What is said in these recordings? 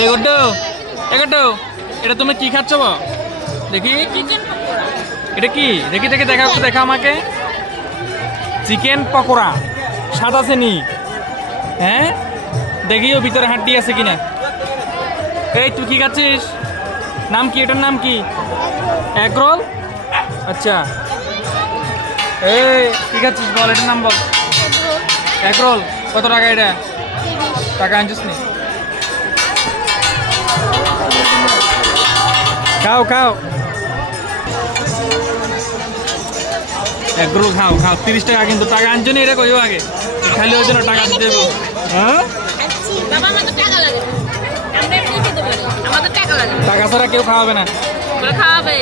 এই গুড্ডু এটা তুমি কি খাচ্ছ দেখি? এটা কি দেখি দেখি দেখা দেখা আমাকে। চিকেন পকোড়া স্বাদ আছে নি? হ্যাঁ দেখিও ভিতরে হাড্ডি আছে কিনা। এই তুই কি খাচ্ছিস? নাম কি এটার নাম কি? Egg roll. আচ্ছা এই কি খাচ্ছিস বল, এটার নাম বল। এগ রোল কত টাকা এটা? টাকা আনছিস নি? খাও খাও এগ রোল খাও খাও 30 টাকা কিন্তু। টাকা আনছো নি এটা কইও আগে, খালি ওই জন্য টাকা দিতে দেবো। হ্যাঁ টাকা ছাড়া কেউ খাওয়াবে না। খাওয়াবে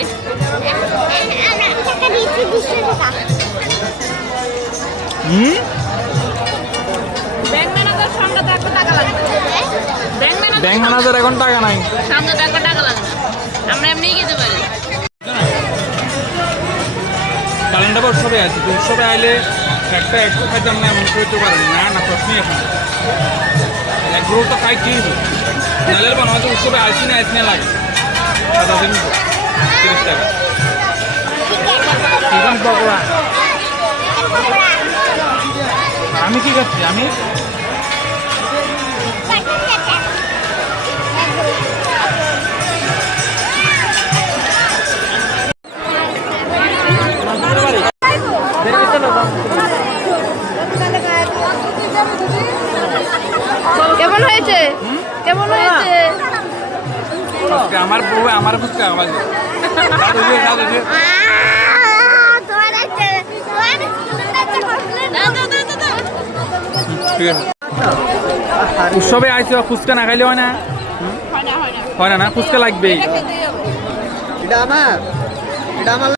ব্যাংক ম্যানেজার এখন টাকা নাই, সামনে টাকা লাগবে, আমরা এমনিই খেতে পারি। ক্যালেন্ডার উৎসবে আছি, উৎসবে আইলে একটা একটু খাইতাম না এমন করতে পারেন না। না প্রশ্নই এখন একগুলো তো খাই ঠিক নালের বানাতে উৎসবে আইসি না লাগে 30 টাকা। চিকেন পকোড়া আমি কি খাচ্ছি? আমি কেমন হয়েছে? কেমন হয়েছে? আমার বউ আমার ফুচকা আবার ঠিক আছে। উৎসবে আইসি ফুচকা না খাইলে হয় না, হয় না না ফুচকা লাগবেই।